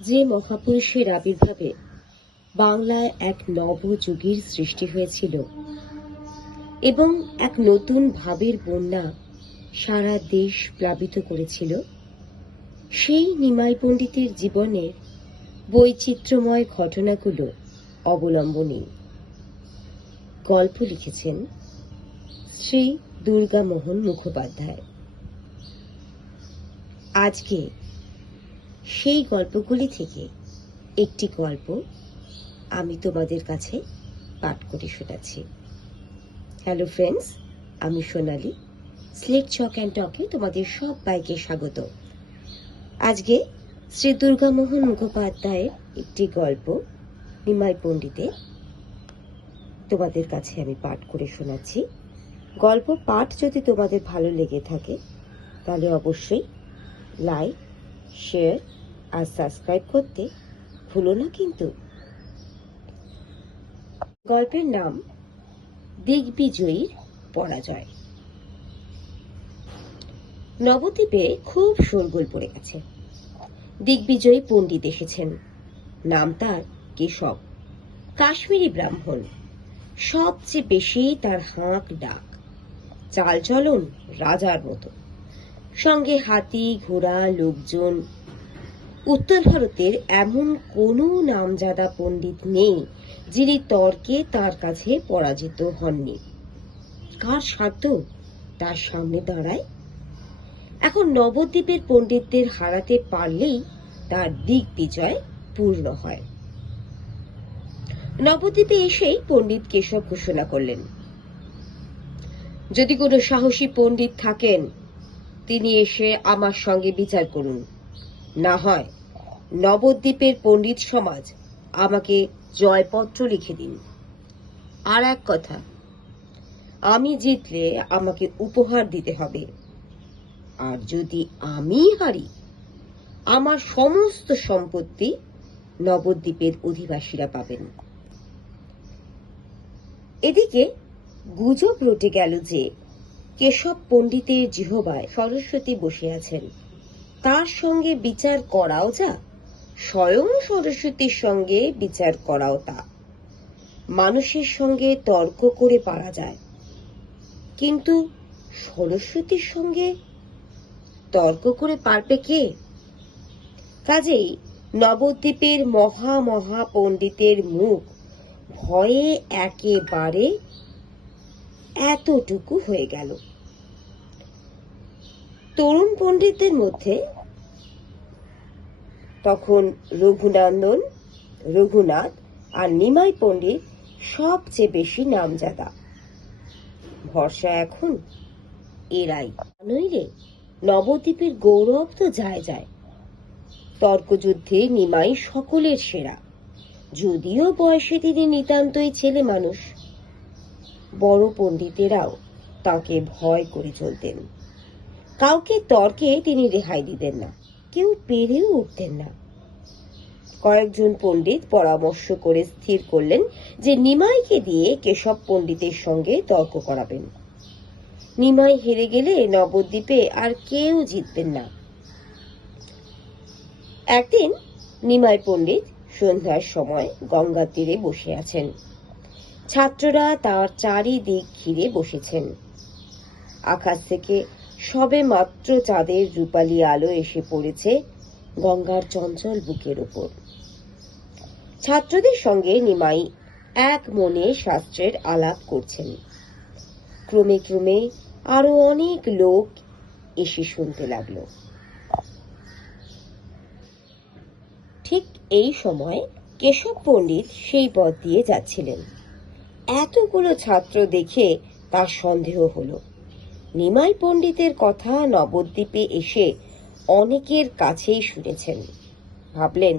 যে মহাপুরুষের আবির্ভাবে বাংলায় এক নবযুগের সৃষ্টি হয়েছিল এবং এক নতুন ভাবের বন্যা সারা দেশ প্লাবিত করেছিল, সেই নিমাই পণ্ডিতের জীবনের বৈচিত্র্যময় ঘটনাগুলো অবলম্বনে গল্প লিখেছেন শ্রী দুর্গামোহন মুখোপাধ্যায়। আজকে সেই গল্পগুলি থেকে একটি গল্প আমি তোমাদের কাছে পাঠ করে শোনাচ্ছি। হ্যালো ফ্রেন্ডস, আমি সোনালি। স্লেট চক অ্যান্ড টকে তোমাদের সবাইকে স্বাগত। আজকে শ্রী দুর্গামোহন মুখোপাধ্যায়ের একটি গল্প নিমাই পণ্ডিতের তোমাদের কাছে আমি পাঠ করে শোনাচ্ছি। গল্প পাঠ যদি তোমাদের ভালো লেগে থাকে তাহলে অবশ্যই লাইক, শেয়ার আর সাবস্ক্রাইব করতে ভুলো না কিন্তু। গল্পের নাম দিগ্বিজয়ীর পরাজয়। নবদ্বীপে খুব শোরগোল পড়ে গেছে। দিগ্বিজয়ী পণ্ডিত এসেছেন। নাম তার কেশব, কাশ্মীরি ব্রাহ্মণ। সবচেয়ে বেশি তার হাঁক ডাক, চালচলন রাজার মতো, সঙ্গে হাতি ঘোড়া লোকজন। উত্তর ভারতের এমন কোনো নামজাদা পণ্ডিত নেই যিনি তর্কে তার কাছে পরাজিত হননি। কার সাধ্য তার সামনে দাঁড়ায়? এখন নবদ্বীপের পণ্ডিতদের হারাতে পারলেই তার দিগ্বিজয় পূর্ণ হয়। নবদ্বীপে এসেই পণ্ডিত কেশব ঘোষণা করলেন, যদি কোনো সাহসী পণ্ডিত থাকেন তিনি এসে আমার সঙ্গে বিচার করুন, না হয় নবদ্বীপের পণ্ডিত সমাজ আমাকে জয়পত্র লিখে দিন। আর এক কথা, আমি জিতলে আমাকে উপহার দিতে হবে, আর যদি আমি হারি আমার সমস্ত সম্পত্তি নবদ্বীপের অধিবাসীরা পাবেন। এদিকে গুজব রটে গেল যে কেশব পণ্ডিতের জিহবায় সরস্বতী বসে আছেন। তার সঙ্গে বিচার করাও যা, স্বয়ং সরস্বতীর সঙ্গে বিচার করাও তা। মানুষের সঙ্গে তর্ক করে পারা যায়, কিন্তু সরস্বতীর সঙ্গে তর্ক করে পারবে কে? কাজেই নবদ্বীপের মহা মহা পণ্ডিতের মুখ ভয়ে একেবারে এতটুকু হয়ে গেল। তরুণ পণ্ডিতদের মধ্যে তখন রঘুনন্দন, রঘুনাথ আর নিমাই পণ্ডিত সবচেয়ে বেশি নামজাদা। ভরসা এখন এরাই। নইলে নবদ্বীপের গৌরব তো যায় যায়। তর্কযুদ্ধে নিমাই সকলের সেরা, যদিও বয়সে তিনি নিতান্তই ছেলে মানুষ। বড় পণ্ডিতেরাও তাকে ভয় করে চলতেন। কাউকে তর্কে তিনি রেহাই দিতেন না, কেউ পেরেও উঠতেন না। কয়েকজন পণ্ডিত পরামর্শ করে স্থির করলেন যে নিমাইকে দিয়ে কেশব পণ্ডিতের সঙ্গে তর্ক করাবেন। নিমাই হেরে গেলে নবদ্বীপে আর কেউ জিতবেন না। একদিন নিমাই পণ্ডিত সন্ধ্যার সময় গঙ্গার তীরে বসে আছেন। ছাত্ররা তার চারিদিক ঘিরে বসেছেন। আকাশ থেকে সবে মাত্র চাঁদের রূপালী আলো এসে পড়েছে গঙ্গার চঞ্চল বুকের উপর। ছাত্রদের সঙ্গে নিমাই এক মনে শাস্ত্রের আলাপ করছেন। ক্রমে ক্রমে আরো অনেক লোক এসে শুনতে লাগলো। ঠিক এই সময় কেশব পণ্ডিত সেই পথ দিয়ে যাচ্ছিলেন। এতগুলো ছাত্র দেখে তার সন্দেহ হলো। নিমাই পণ্ডিতের কথা নবদ্বীপে এসে অনেকের কাছেই শুনেছেন। ভাবলেন,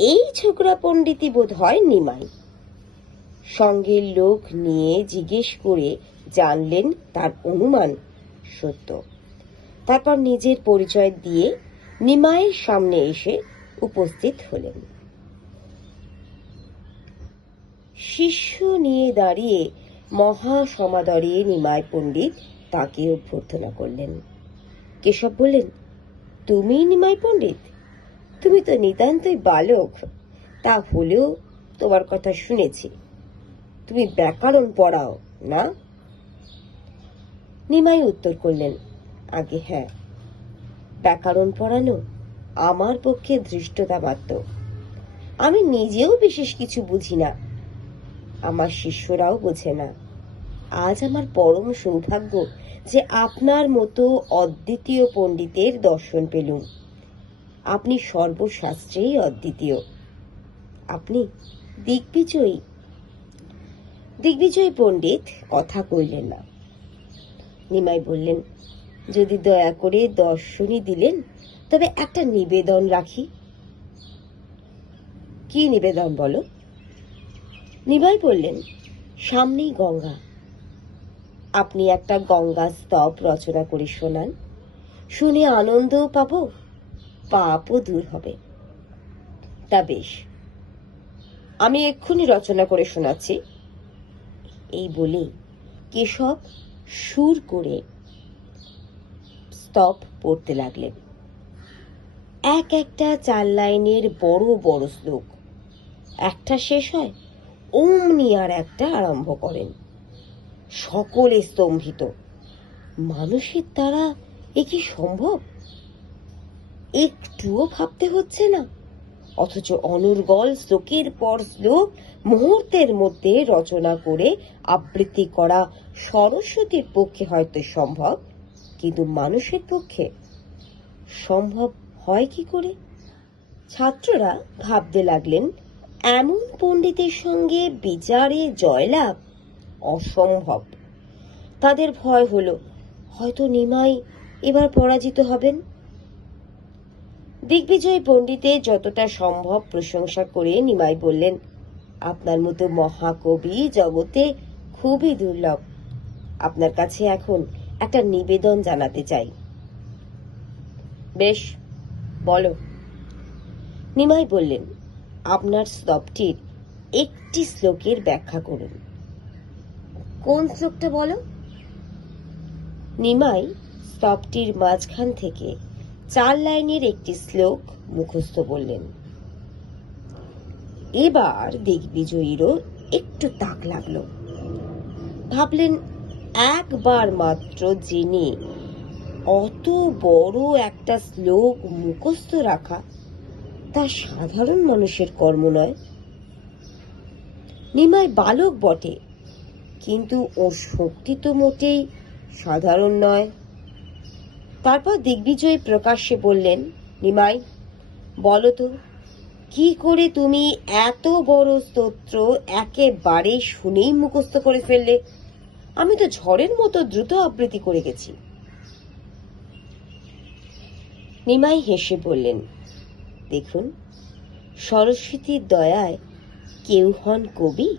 এই ছোকরা পণ্ডিতই বোধ হয় নিমাই। সঙ্গের লোক নিয়ে জিজ্ঞেস করে জানলেন তার অনুমান সত্য। তারপর নিজের পরিচয় দিয়ে নিমাইয়ের সামনে এসে উপস্থিত হলেন। শিষ্য নিয়ে দাঁড়িয়ে মহা সমাদরে নিমাই পণ্ডিত তাকে অভ্যর্থনা করলেন। কেশব বললেন, তুমি নিমাই পণ্ডিত? তুমি তো নিতান্তই বালক, তা হলেও তোমার কথা শুনেছি। তুমি ব্যাকরণ পড়াও না? নিমাই উত্তর করলেন, আগে হ্যাঁ, ব্যাকরণ পড়ানো আমার পক্ষে ধৃষ্টতা মাত্র। আমি নিজেও বিশেষ কিছু বুঝি না, আমার শিষ্যরাও বোঝে না। আজ আমার পরম সৌভাগ্য যে আপনার মতো অদ্বিতীয় পণ্ডিতের দর্শন পেলুম। আপনি সর্বশাস্ত্রেই অদ্বিতীয়। আপনি দিগ্বিজয়ী। দিগ্বিজয়ী পণ্ডিত কথা কইলেন না। নিমাই বললেন, যদি দয়া করে দর্শনই দিলেন তবে একটা নিবেদন রাখি। কি নিবেদন বলো? নিমাই বললেন, সামনেই গঙ্গা, আপনি একটা গঙ্গা স্তব রচনা করে শোনান। শুনে আনন্দও পাবো, পাপও দূর হবে। তা বেশ, আমি এক্ষুনি রচনা করে শোনাচ্ছি। এই বলে কেশব সুর করে স্তব পড়তে লাগলেন। এক একটা 4 লাইনের বড় বড় শ্লোক। একটা শেষ হয়, অমনি আর একটা আরম্ভ করেন। সকলে স্তম্ভিত। মানুষের দ্বারা এ কি সম্ভব? একটুও ভাবতে হচ্ছে না, অথচ অনর্গল শ্লোকের পর শ্লোক মুহূর্তের মধ্যে রচনা করে আবৃত্তি করা সরস্বতীর পক্ষে হয়তো সম্ভব, কিন্তু মানুষের পক্ষে সম্ভব হয় কি করে? ছাত্ররা ভাবতে লাগলেন, এমন পণ্ডিতের সঙ্গে বিচারে জয়লাভ অসম্ভব। তাদের ভয় হলো, হয়তো নিমাই এবার পরাজিত হবেন। দিগ্বিজয় পণ্ডিতের যতটা সম্ভব প্রশংসা করে নিমাই বললেন, আপনার মতো মহাকবি জগতে খুবই দুর্লভ। আপনার কাছে এখন একটা নিবেদন জানাতে চাই। বেশ, বলো। নিমাই বললেন, আপনার স্তবটির একটি শ্লোকের ব্যাখ্যা করুন। কোন শ্লোকটা বলো? নিমাই স্তবটির মাঝখান থেকে 4 লাইনের একটি শ্লোক মুখস্থ বললেন। এবার দিগ্বিজয়ীরও একটু তাক লাগলো। ভাবলেন, একবার মাত্র জেনে অত বড় একটা শ্লোক মুখস্থ রাখা তা সাধারণ মানুষের কর্ম নয়। নিমাই বালক বটে, কিন্তু ওর শক্তি তো মোটেই সাধারণ নয়। তারপর দিগ্বিজয় প্রকাশ্যে বললেন, নিমাই, বলো তো, কি করে তুমি এত বড় স্তোত্র একেবারে শুনেই মুখস্থ করে ফেললে? আমি তো ঝড়ের মতো দ্রুত আবৃত্তি করে গেছি। নিমাই হেসে বললেন, দেখুন, সরস্বতীর দয়ায় কেউ হন কবি,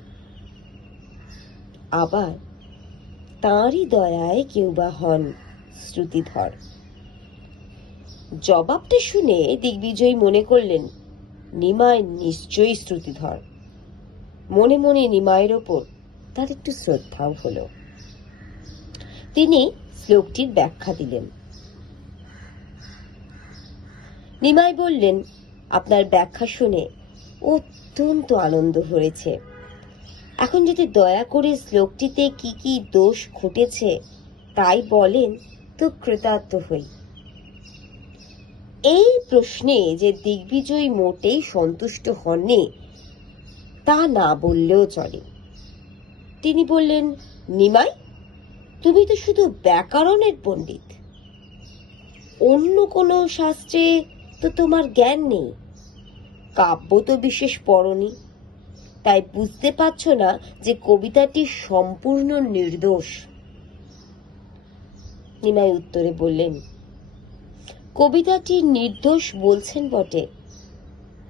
আবার তাঁরই দয়ায় কেউ বা হন শ্রুতিধর। জবাবটা শুনে দিগ্বিজয় মনে করলেন, নিমাই নিশ্চয়ই শ্রুতিধর। মনে মনে নিমাইয়ের ওপর তার একটু শ্রদ্ধাও হলো। তিনি শ্লোকটির ব্যাখ্যা দিলেন। নিমাই বললেন, আপনার ব্যাখ্যা শুনে অত্যন্ত আনন্দ হয়েছে। এখন যদি দয়া করে শ্লোকটিতে কি কি দোষ ঘটেছে তাই বলেন তো কৃতার্থ হই। এই প্রশ্নে যে দিগ্বিজয় মোটেই সন্তুষ্ট হননি তা না বললেও চলে। তিনি বললেন, নিমাই, তুমি তো শুধু ব্যাকরণের পণ্ডিত, অন্য কোনো শাস্ত্রে তো তোমার জ্ঞান নেই, কাব্য তো বিশেষ পড়নি, তাই বুঝতে পারছো না যে কবিতাটি সম্পূর্ণ নির্দোষ। নিমাই উত্তরে বললেন, কবিতাটি নির্দোষ বলছেন বটে,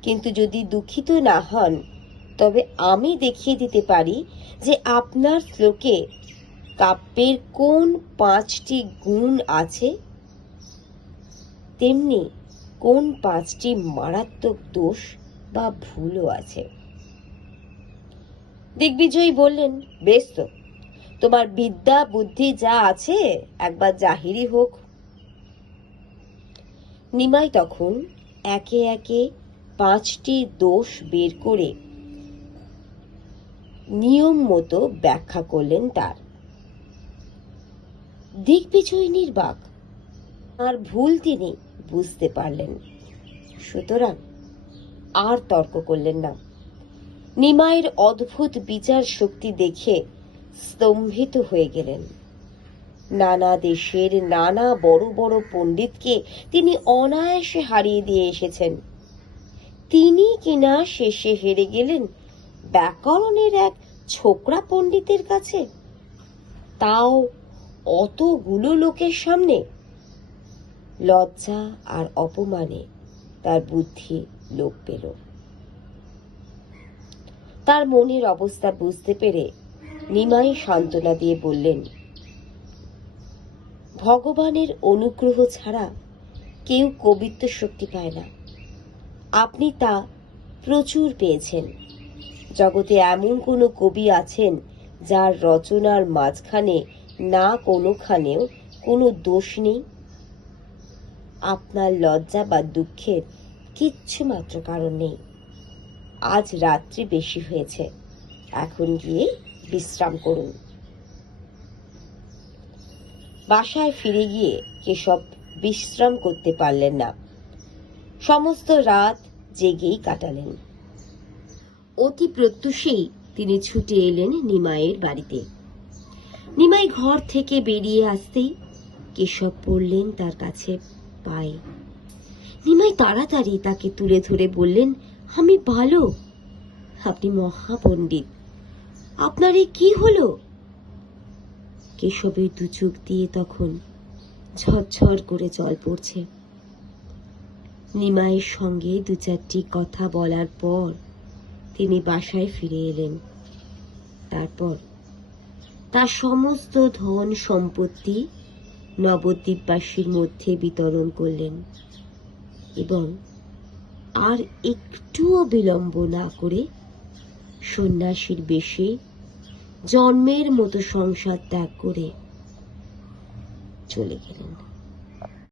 কিন্তু যদি দুঃখিত না হন তবে আমি দেখিয়ে দিতে পারি যে আপনার শ্লোকে কাব্যের কোন 5টি গুণ আছে, তেমনি কোন 5টি মারাত্মক দোষ বা ভুলও আছে। দিগ্বিজয়ী বললেন, বেশ তো, তোমার বিদ্যা বুদ্ধি যা আছে একবার জাহিরি হোক। নিমাই তখন একে একে 5টি দোষ বের করে নিয়ম মতো ব্যাখ্যা করলেন তার। দিগ্বিজয়িনীর বাক আর ভুল তিনি বুঝতে পারলেন, সুতরাং আর তর্ক করলেন না। নিমাইয়ের অদ্ভুত বিচার শক্তি দেখে স্তম্ভিত হয়ে গেলেন। নানা দেশের নানা বড় বড় পণ্ডিতকে তিনি অনায়াসে হারিয়ে দিয়ে এসেছেন, তিনি কিনা শেষে হেরে গেলেন ব্যাকরণের এক ছোকরা পণ্ডিতের কাছে, তাও অতগুলো লোকের সামনে। লজ্জা আর অপমানে তার বুদ্ধি লোপ পেল। তার মনের অবস্থা বুঝতে পেরে নিমাই সান্ত্বনা দিয়ে বললেন, ভগবানের অনুগ্রহ ছাড়া কেউ কবিত্ব শক্তি পায় না। আপনি তা প্রচুর পেয়েছেন। জগতে এমন কোনো কবি আছেন যার রচনার মাঝখানে না কোনোখানেও কোনো দোষ নেই? আপনার লজ্জা বা দুঃখের কিচ্ছু মাত্র কারণ নেই। আজ রাত্রি বেশি হয়েছে, এখন গিয়ে বিশ্রাম করুন। বাসায় ফিরে গিয়ে কেশব বিশ্রাম করতে পারলেন না। সমস্ত রাত জেগেই কাটালেন। অতি প্রত্যুষেই তিনি ছুটে এলেন নিমাইয়ের বাড়িতে। নিমাই ঘর থেকে বেরিয়ে আসতেই কেশব পড়লেন তার কাছে পায়ে। নিমাই তাড়াতাড়ি তাকে তুলে ধরে বললেন, আমি ভালো, আপনি মহাপণ্ডিত, আপনার এ কি হলো? কেশবের দু চোখ দিয়ে তখন ঝরঝর করে জল পড়ছে। নিমাইয়ের সঙ্গে 2-4টি কথা বলার পর তিনি বাসায় ফিরে এলেন। তারপর তার সমস্ত ধন সম্পত্তি নবদ্বীপবাসীর মধ্যে বিতরণ করলেন এবং আর একটুও বিলম্ব না করে সন্ন্যাসীর বেশে জন্মের মতো সংসার ত্যাগ করে চলে গেলেন।